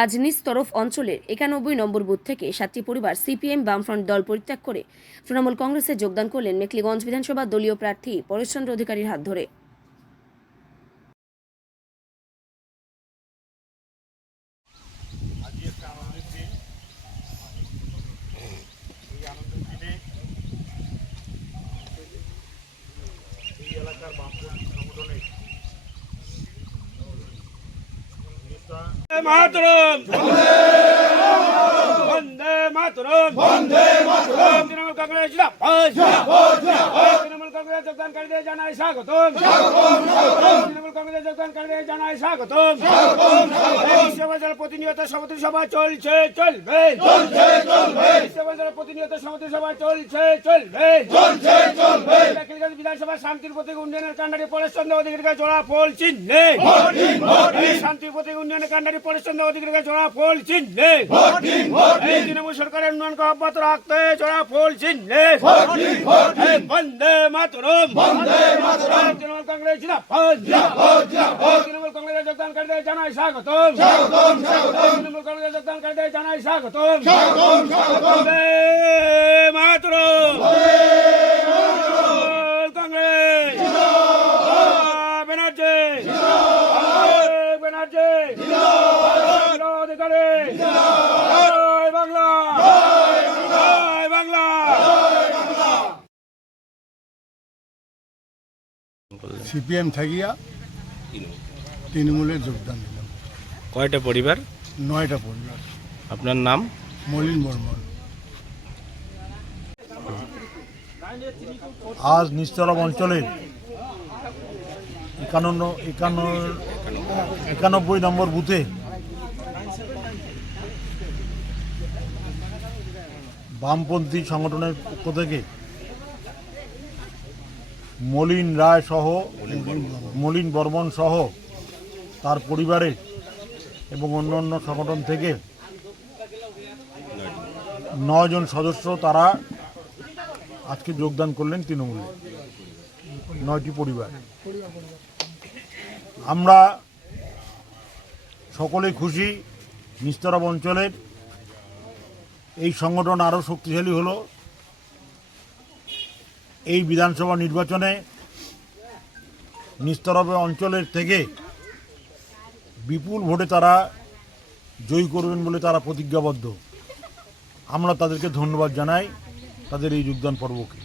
আজ নিজ তরফ অঞ্চলের 91 নম্বর বুথ থেকে 7টি পরিবার সিপিএম বামফ্রন্ট দল পরিত্যাগ করে তৃণমূল কংগ্রেসে যোগদান করলেন মেখলিগঞ্জ বিধানসভা দলীয় প্রার্থী পরেশচন্দ্র অধিকারীর হাত ধরে। মাতরম বন্দে মাতরম বন্দে মাতরম তৃণমূল কংগ্রেস তৃণমূল কংগ্রেস যোগদানকারীদের জানাই স্বাগতম তৃণমূল কংগ্রেস যোগদানকারীদের জানাই স্বাগতম। বিশ্ববাজার প্রতিনিয়ত সমিতি সভা চলছে চলবে বিশ্ববাজার প্রতিনিয়ত সমিতি সভা চলছে চলবে মেখলিগঞ্জ বিধানসভা শান্তির প্রতীক উন্নয়নের কাণ্ডারি পরেশচন্দ্র অধিকারীকে জোড়া ফুল চিহ্নে শান্তির প্রতীক উন্নয়নের কাণ্ডারি পরেশচন্দ্র অধিকারীকে জোড়া ফুল চিহ্নে তৃণমূল সরকারের উন্নয়নকে অব্যাহত রাখতে জোড়া ফুল চিহ্নে বন্দে মাতরম তৃণমূল কংগ্রেস তৃণমূল কংগ্রেসের যোগদানকারীদের জানাই স্বাগতম তৃণমূল কংগ্রেসের যোগদানকারীদের জানাই স্বাগতম। বন্দে মাতরম কংগ্রেস ব্যানার্জি ব্যানার্জি অধিকারী জয় বাংলা জয় বাংলা। সিপিএম থাকিয়া তৃণমূলে যোগদান দিলাম। কয়টা পরিবার? 9টা পরিবার। আপনার নাম? মলিন বর্মন। আজ নিস্তরব অঞ্চলের 91 নম্বর বুথে বামপন্থী সংগঠনের পক্ষ থেকে মলিন রায় সহ মলিন বর্মন সহ তার পরিবারের এবং অন্যান্য সংগঠন থেকে 9 জন সদস্য তারা আজকে যোগদান করলেন তৃণমূলে। 9টি পরিবার। আমরা সকলেই খুশি। নিস্তরব অঞ্চলের এই সংগঠন আরও শক্তিশালী হলো। এই বিধানসভা নির্বাচনে নিস্তরব অঞ্চলের থেকে বিপুল ভোটে তারা জয়ী করবেন বলে তারা প্রতিজ্ঞাবদ্ধ। আমরা তাদেরকে ধন্যবাদ জানাই তাদের এই যোগদান পর্বকে।